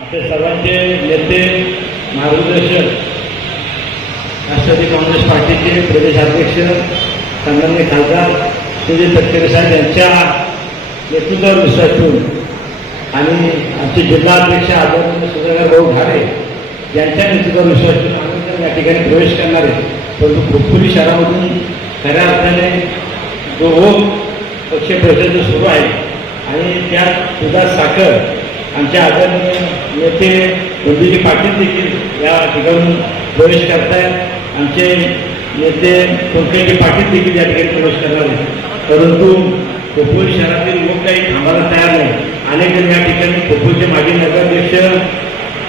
आपले सर्वांचे नेते मार्गदर्शक राष्ट्रवादी काँग्रेस पार्टीचे प्रदेशाध्यक्ष संघाने खासदार सुधीर तटकरे साहेब यांच्या नेतृत्वावर विश्वास ठेवून आणि आमचे जिल्हाध्यक्ष आदरणीय सुधाकर भाऊ घारे यांच्या नेतृत्वावर विश्वास ठेवून आम्ही या ठिकाणी प्रवेश करणार आहे. परंतु खोपोली शहरामधून खऱ्या अर्थाने जो हो पक्ष प्रचार सुरू आहे आणि त्यात सुद्धा साखर आमच्या आदरणीय येथे बंधूजी पाटील देखील या ठिकाणी प्रवेश करतायत. आमचे नेते कोणतेजी पाटील देखील या ठिकाणी प्रवेश करणार आहेत. परंतु खोपोली शहरातील लोक काही थांबायला तयार नाही अनेक जण या ठिकाणी खोपोलचे माजी नगराध्यक्ष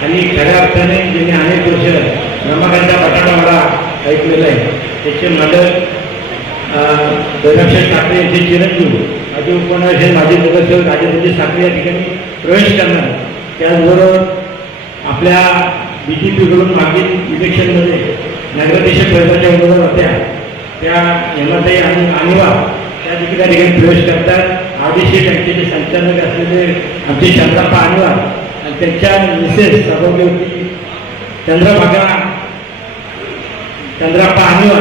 आणि खऱ्या अर्थाने ज्यांनी अनेक वर्ष रमाकांतच्या बटाटावाडा ऐकलेला आहे. त्याचे मालक दैराक्षर ठाकरे यांचे चिरंजीव अजय उपनाथ हे माजी नगरसेवक राजेंद्रजी ठाकरे या ठिकाणी प्रवेश करणार त्याचबरोबर आपल्या बी जे पीकडून मागील इलेक्शनमध्ये नगराध्यक्ष पदाच्या उमेदवार होत्या त्या हेमाताई आणि अनिवा त्या देखील त्या ठिकाणी प्रवेश करतात. आदिशे बँकेचे संचालक असलेले आमचे शांताप्पा अनिवा आणि त्यांच्या मिसेस सभागी होती. चंद्रभागा चंद्राप्पा अनिवा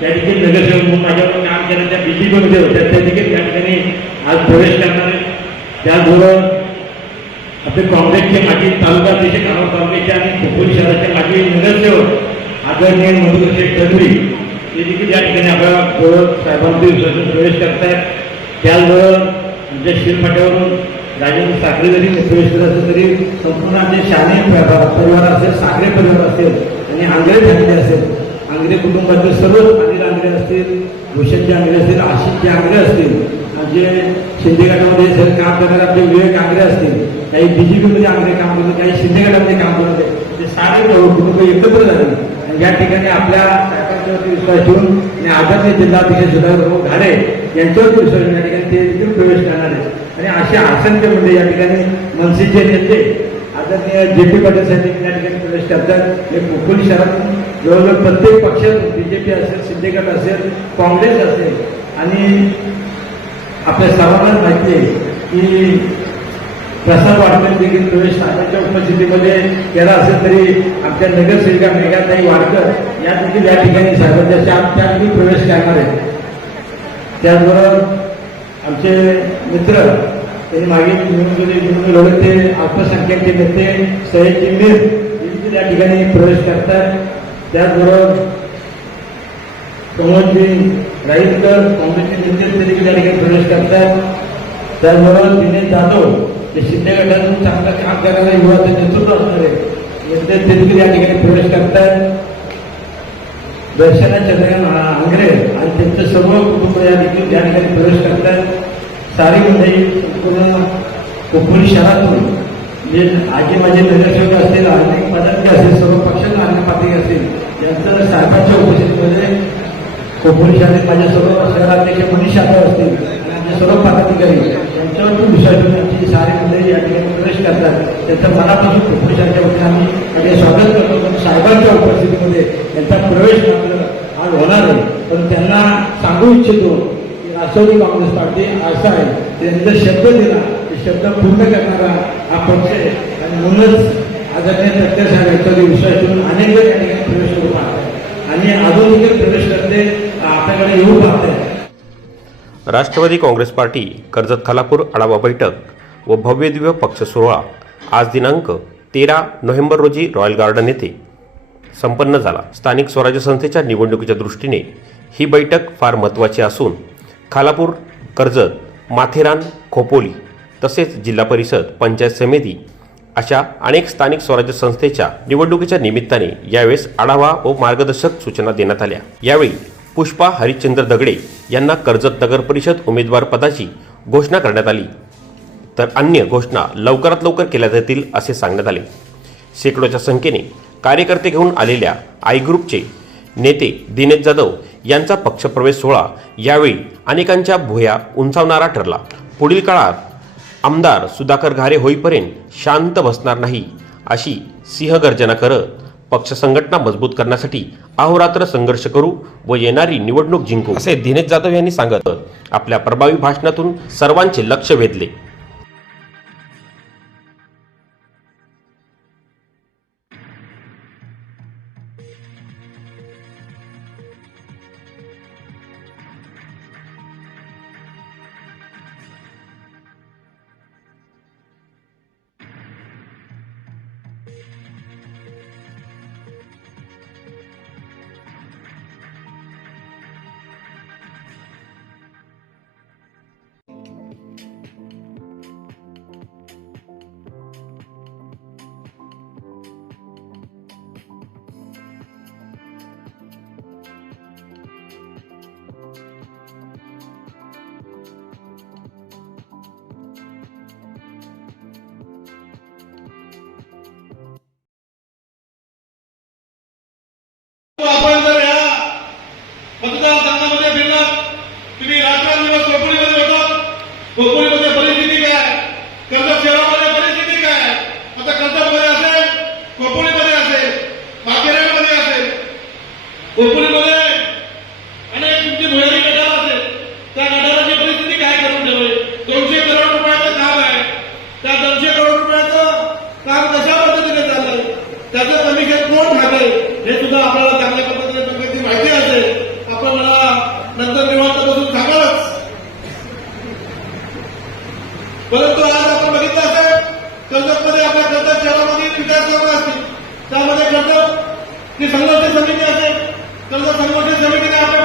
त्या देखील नगरसेवक म्हणून माझ्यावर काम केलं त्या बीजेपीमध्ये होत्या. त्या देखील त्या ठिकाणी आज प्रवेश करणार आहेत. त्याचबरोबर आपले काँग्रेसचे माजी तालुका अध्यक्ष कानोर काँग्रेसचे आणि खोपोली शहराचे माजी नगरसेवक आदरणीय मधुकरशेठ चौधरी ते देखील या ठिकाणी आपल्या जवळ साहेबांचे विश्वासून प्रवेश करतायत. त्याचबरोबर आमच्या शिरफाट्यावरून राजेंद्र साखरे जरी प्रवेश करत असेल तरी संपूर्ण आमचे शालेय परिवार असेल साखरे परिवार असेल आणि आंग्रे फॅमिली असेल आंग्रे कुटुंबातील सर्वच अनिल आंग्रे असतील भूषणचे आंग्रे असतील आशिषचे आंग्रे असतील म्हणजे शिंदे गटामध्ये जर काम करणारे आपले विवेक आंग्रे असतील काही बीजेपीमध्ये आंग्रे काम करतात काही शिंदे गटामध्ये काम करत आहे ते सारे कुटुंब एकत्र झाले. आणि या ठिकाणी आपल्या सरकारच्यावरती विश्वास ठेवून आणि आदरणीय जिल्हाध्यक्ष सुधाकर प्रमुख घाले यांच्यावरती विश्वास ठेवून या ठिकाणी ते देखील प्रवेश करणार आहेत. आणि असे असंख्य म्हणजे या ठिकाणी मनसेचे नेते आदरणीय जे पी पाटील साहेब या ठिकाणी प्रवेश करतात हे खोपोली शहरात जवळजवळ प्रत्येक पक्षात बीजेपी असेल शिंदे गट असेल काँग्रेस असेल आणि आपल्या सर्वांनाच माहिती आहे की प्रसाद वाडकर देखील प्रवेश साहेबांच्या उपस्थितीमध्ये केला असेल तरी आमच्या नगरसेविका मेघाताई वाडकर या देखील या ठिकाणी साहेबांच्या त्या त्या देखील प्रवेश करणार आहेत. त्याचबरोबर आमचे मित्र त्यांनी मागील निवडणुकीत निवडणूक लढत ते अल्पसंख्याक नेते सय्यद मीर त्या ठिकाणी प्रवेश करतात त्याचबरोबर कमलजी राईतकर काँग्रेसचे नेते ते देखील या ठिकाणी प्रवेश करतात. त्याचबरोबर दिनेश जाधव ते शिंदे गटातून चांगलं काम करणारे युवाचं नेतृत्व असणारे नेते ते देखील या ठिकाणी प्रवेश करतात. दर्शना चंद्रकांत आंग्रे आणि त्यांचं सर्व कुटुंब या देखील या ठिकाणी प्रवेश करतात. सारी मंडळी पूर्ण कोकणी शहरातून जे आजी माझे नगरसेवक असतील अनेक पदाधिकारी असतील सर्व पक्षांना अन्य पातळी असतील यांचं साहेबांच्या उपस्थितीमध्ये कोकणी शहरात माझ्या सर्व शहराध्यक्ष मनीष यादव असतील आणि सर्व पदाधिकारी यांच्यावरती विश्वास ठेवून आमची सारी मंडळी या ठिकाणी प्रवेश करतात. त्यांचं मनापासून कोकणी शहराच्या वतीने आम्ही म्हणजे स्वागत करतो. पण साहेबांच्या उपस्थितीमध्ये यांचा प्रवेश मात्र आज होणार आहे. पण त्यांना सांगू इच्छितो राष्ट्रवादी काँग्रेस पार्टी आशा आहे. त्यांनी जर शब्द दिला ते शब्द पूर्ण करणारा हा पक्ष आहे. आणि म्हणूनच आदरणीय तज्ञ साहेब यांच्यावर विश्वास ठेवून अनेक वेळ या ठिकाणी प्रवेश करू पाहतात आणि अजून देखील प्रवेश करते आपल्याकडे येऊ पाहतात राष्ट्रवादी काँग्रेस पार्टी कर्जत खालापूर आढावा बैठक व भव्यदिव्य पक्ष सोहळा. आज दिनांक तेरा नोव्हेंबर रोजी रॉयल गार्डन येथे संपन्न झाला. स्थानिक स्वराज्य संस्थेच्या निवडणुकीच्या दृष्टीने ही बैठक फार महत्त्वाची असून खालापूर कर्जत माथेरान खोपोली तसेच जिल्हा परिषद पंचायत समिती अशा अनेक स्थानिक स्वराज्य संस्थेच्या निवडणुकीच्या निमित्ताने यावेळेस आढावा व मार्गदर्शक सूचना देण्यात आल्या. यावेळी पुष्पा हरिश्चंद्र दगडे यांना कर्जत नगर परिषद उमेदवार पदाची घोषणा करण्यात आली. तर अन्य घोषणा लवकरात लवकर केल्या जातील असे सांगण्यात आले. शेकडोच्या संख्येने कार्यकर्ते घेऊन आलेल्या आय ग्रुपचे नेते दिनेश जाधव यांचा पक्षप्रवेश सोहळा यावेळी अनेकांच्या भुया उंचावणारा ठरला. पुढील काळात आमदार सुधाकर घारे होईपर्यंत शांत बसणार नाही अशी सिंहगर्जना करत पक्ष संघटना मजबूत करण्यासाठी अहोरात्र संघर्ष करू व येणारी निवडणूक जिंकू. असे दिनेश जाधव यांनी सांगत आपल्या प्रभावी भाषणातून सर्वांचे लक्ष वेधले. खोपोलीमध्ये परिस्थिती काय? कर्जत शहरामध्ये परिस्थिती काय? आता कर्जतमध्ये असेल खोपोलीमध्ये असेल माथेरानमध्ये असेल. खोपोलीमध्ये अनेक तुमची भुयारी गटार असेल. त्या गटाराची परिस्थिती काय करून ठेवली दोनशे करोड रुपयाचं काम आहे. त्या दोनशे करोड रुपयाचं काम कशा पद्धतीने चाललंय? त्याचं कमिशन कोण खातंय हे सुद्धा आपल्याला चांगल्या पद्धतीने प्रकारची माहिती असेल आपण मला नंतर निवांत बसून सांगालच परंतु आज आपण बघितलं असेल कर्जतमध्ये आपल्या कर्जत शहरामध्ये विकास कामं असतील त्यामध्ये कर्जत संघर्ष समिती असेल तर संघर्ष समितीने आपण